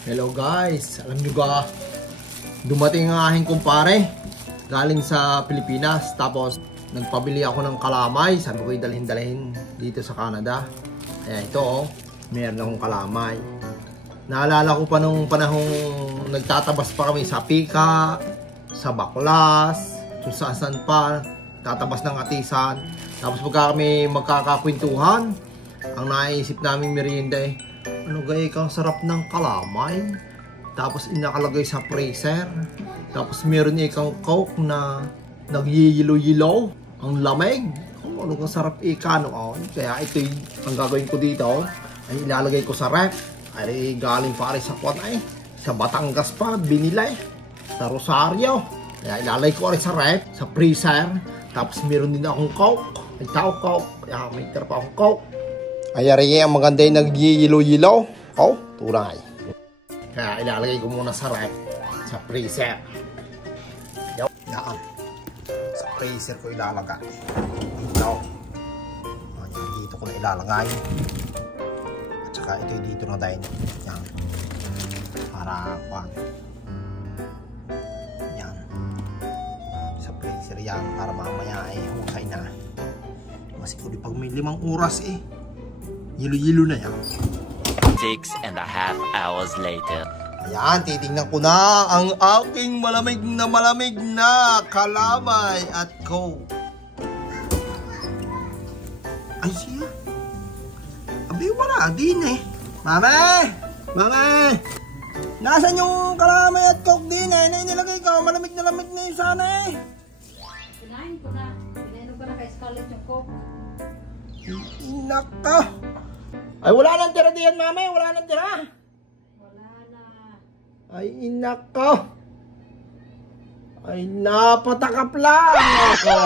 Hello guys, alam nyo ba, dumating ang aking kumpare galing sa Pilipinas, tapos nagpabili ako ng kalamay. Sabi ko dalhin dito sa Canada. Kaya ito oh, meron akong kalamay. Naalala ko pa nung panahong nagtatabas pa kami sa Pika, sa Baklas, kung saan pa, tatabas ng atisan. Tapos pagka kami magkakakwentuhan, ang naisip naming merienda eh, ano gaya kang sarap ng kalamay. Tapos inakalagay sa freezer. Tapos meron ikang coke na nagyiyilo-yilo. Ang lamig. Oh, ano kang sarap ikano. Oh. Kaya ito ang gagawin ko dito. Ay ilalagay ko sa ref. Ay galing pa rin sa kwan ay. Sa Batangas pa, binilay. Sa Rosario. Kaya ilalagay ko rin sa ref, sa freezer. Tapos meron din akong coke. May tao coke. Kaya may tira pa akong coke. Ay, ang maganda yung nagyiyilo-yilo. Oh, tunay. Kaya ilalagay ko muna sa ref, sa freezer. Yan. Sa freezer ko ilalagay. Dito. Dito ko na ilalagay. At saka ito dito na din. Yan. Para pan. Yan. Sa freezer yan. Para mamaya ay husay na. Kasi kung pag may 5 oras eh. Yilo-yilo na yan. 6.5 hours later. Ayan, titingnan ko na ang aking malamig na kalamay at coke. Ay siya. Abi wala, din eh. Mame! Mame! Nasaan yung kalamay at coke din eh? Nainilagay ko, malamig na yun sana eh. Kinain ko na. Pinainom ko na kay Scarlett yung coke. Naka! Ay, wala nang tira diyan, mami. Wala nang tira. Wala na. Ay, inako. Ay, napatakap lang. Ako.